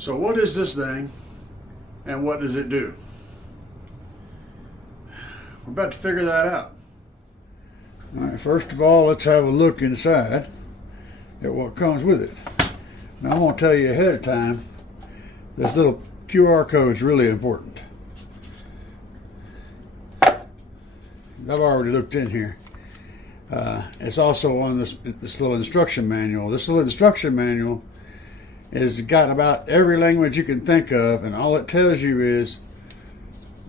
So what is this thing and what does it do? We're about to figure that out. All right, first of all, let's have a look inside at what comes with it. Now, I'm going to tell you ahead of time, this little QR code is really important. I've already looked in here. It's also on this little instruction manual. This little instruction manual has got about every language you can think of, and all it tells you is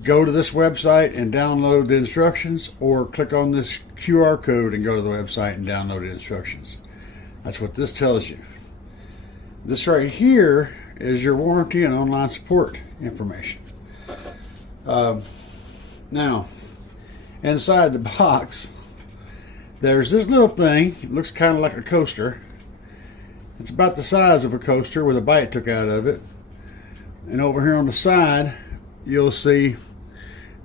go to this website and download the instructions, or click on this QR code and go to the website and download the instructions. That's what this tells you. This right here is your warranty and online support information. Now, inside the box, there's this little thing. It looks kind of like a coaster. It's about the size of a coaster with a bite took out of it. And over here on the side, you'll see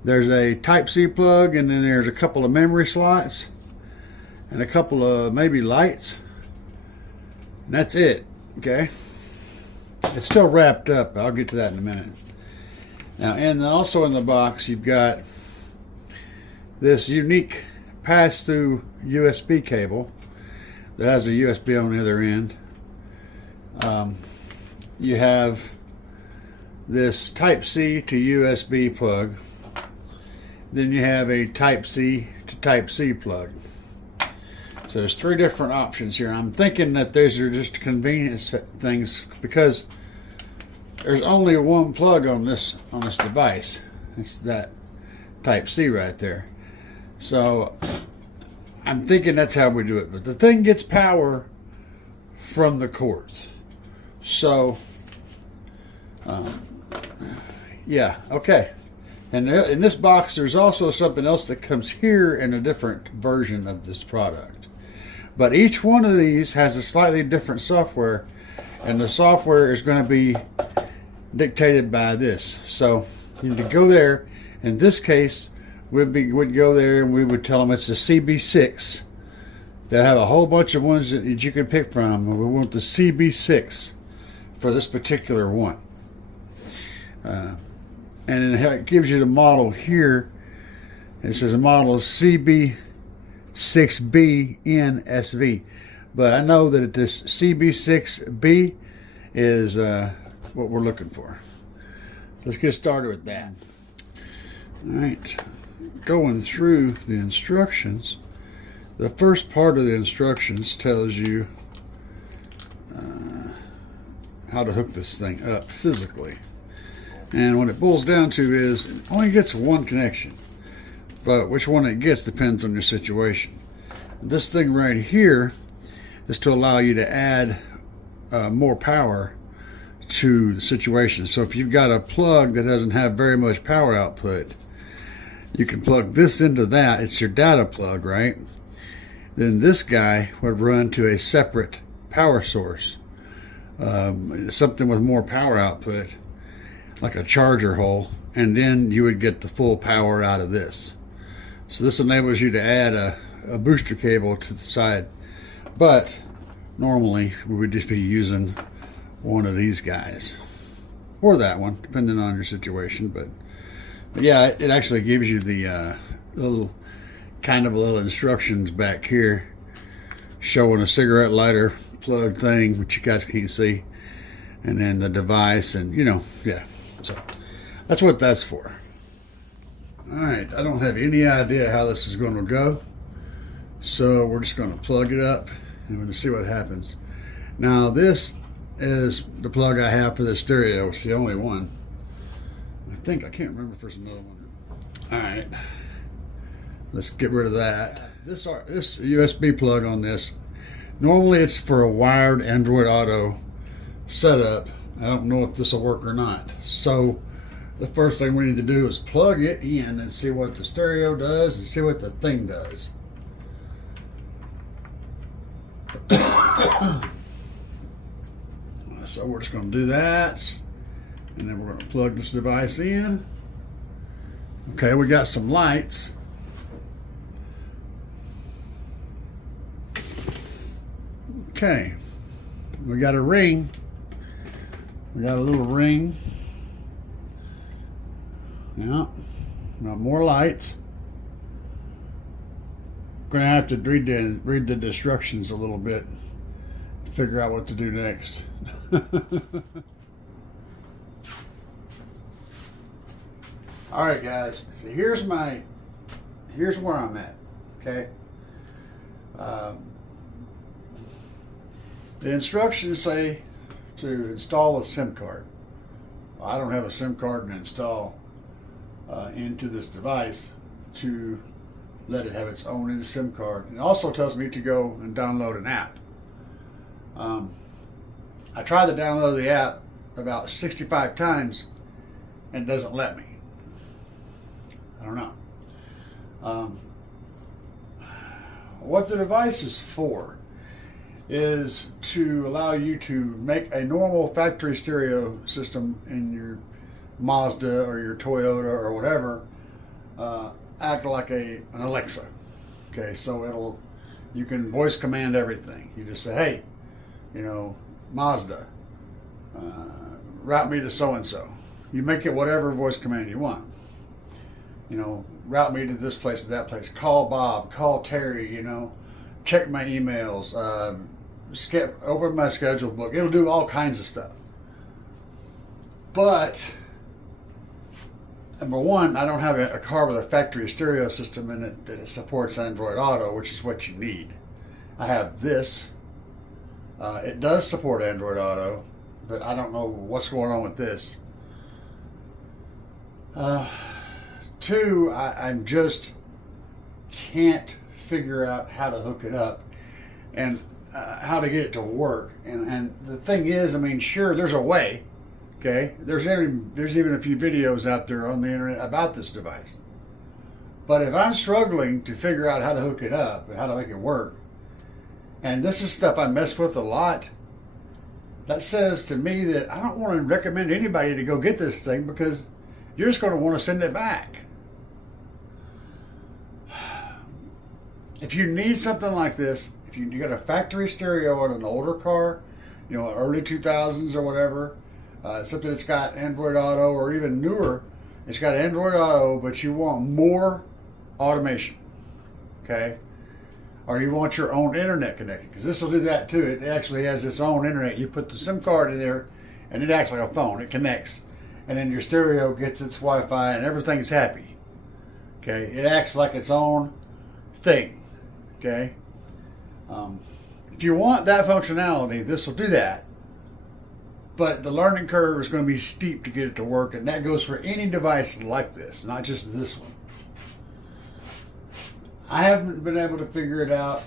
there's a Type-C plug, and then there's a couple of memory slots and a couple of maybe lights. And that's it, okay? It's still wrapped up. I'll get to that in a minute. Now, and also in the box, you've got this unique pass-through USB cable that has a USB on the other end. You have this Type-C to USB plug. Then you have a Type-C to Type-C plug. So there's three different options here. I'm thinking that these are just convenience things because there's only one plug on this device. It's that Type-C right there. So I'm thinking that's how we do it. But the thing gets power from the cords. So yeah, okay. And in this box, there's also something else that comes here in a different version of this product. But each one of these has a slightly different software, and the software is going to be dictated by this. So you need to go there. In this case, we'd go there and we would tell them it's a CB6. They have a whole bunch of ones that you can pick from. We want the CB6 for this particular one. And it gives you the model here. It says the model is CB6BNSV. But I know that this CB6B is what we're looking for. Let's get started with that. All right, going through the instructions. The first part of the instructions tells you how to hook this thing up physically. And what it boils down to is it only gets one connection, but which one it gets depends on your situation. This thing right here is to allow you to add more power to the situation. So if you've got a plug that doesn't have very much power output, you can plug this into that. It's your data plug, right? Then this guy would run to a separate power source, something with more power output, like a charger hole, and then you would get the full power out of this. So this enables you to add a booster cable to the side, but normally we would just be using one of these guys or that one, depending on your situation. But yeah, it actually gives you the little instructions back here showing a cigarette lighter plug thing, which you guys can't see, and then the device, and yeah. So that's what that's for. All right, I don't have any idea how this is going to go, so we're just going to plug it up and we're going to see what happens. Now, this is the plug I have for the stereo. It's the only one. I can't remember if there's another one. All right, let's get rid of that. This USB plug on this, normally it's for a wired Android Auto setup. I don't know if this will work or not. So the first thing we need to do is plug it in and see what the stereo does and see what the thing does. So we're just going to do that, and then we're going to plug this device in. Okay, we got some lights. Okay, we got a ring We got a little ring. Yeah, got more lights. Gonna have to read the instructions a little bit to figure out what to do next. All right, guys. So here's where I'm at. Okay. The instructions say to install a SIM card. Well, I don't have a SIM card to install into this device to let it have its own SIM card. It also tells me to go and download an app. I tried to download the app about 65 times and it doesn't let me. I don't know. What the device is for is to allow you to make a normal factory stereo system in your Mazda or your Toyota or whatever act like an Alexa. Okay, so you can voice command everything. You just say, hey, you know, Mazda, route me to so-and-so. You make it whatever voice command you want. You know, route me to this place, to that place. Call Bob, call Terry, you know, check my emails, open my schedule book. It'll do all kinds of stuff. But number one, I don't have a car with a factory stereo system in it that supports Android Auto, which is what you need. I have this. It does support Android Auto, but I don't know what's going on with this. Two, I just can't figure out how to hook it up and how to get it to work. And the thing is, I mean, sure, there's a way. Okay, there's even a few videos out there on the internet about this device. But if I'm struggling to figure out how to hook it up and how to make it work, and this is stuff I mess with a lot, that says to me that I don't want to recommend anybody to go get this thing because you're just going to want to send it back. If you need something like this, if you got a factory stereo on an older car, you know, early 2000s or whatever, something that's got Android Auto, or even newer, it's got Android Auto, but you want more automation, okay? Or you want your own internet connection, because this will do that too. It actually has its own internet. You put the SIM card in there, and it acts like a phone. It connects, and then your stereo gets its Wi-Fi, and everything's happy, okay? It acts like its own thing, okay? If you want that functionality, this will do that. But the learning curve is going to be steep to get it to work, and that goes for any device like this, not just this one. I haven't been able to figure it out.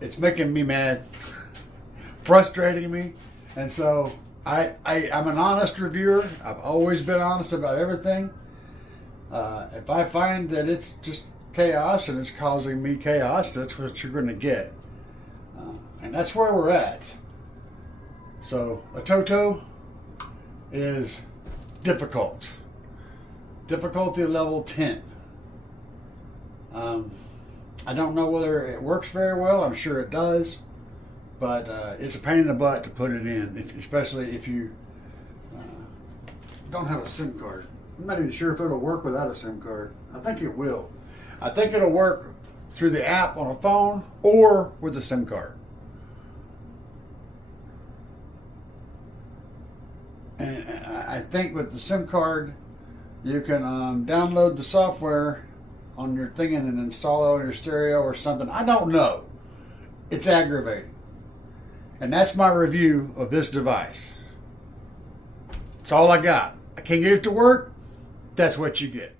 It's making me mad, frustrating me, and so I'm an honest reviewer. I've always been honest about everything. If I find that it's just chaos and it's causing me chaos, that's what you're going to get. And that's where we're at. So ATOTO is difficult. Difficulty level 10. I don't know whether it works very well. I'm sure it does. But it's a pain in the butt to put it in, especially if you don't have a SIM card. I'm not even sure if it'll work without a SIM card. I think it will. I think it'll work through the app on a phone or with a SIM card. And I think with the SIM card, you can download the software on your thing and then install it on your stereo or something. I don't know. It's aggravating. And that's my review of this device. That's all I got. I can't get it to work. That's what you get.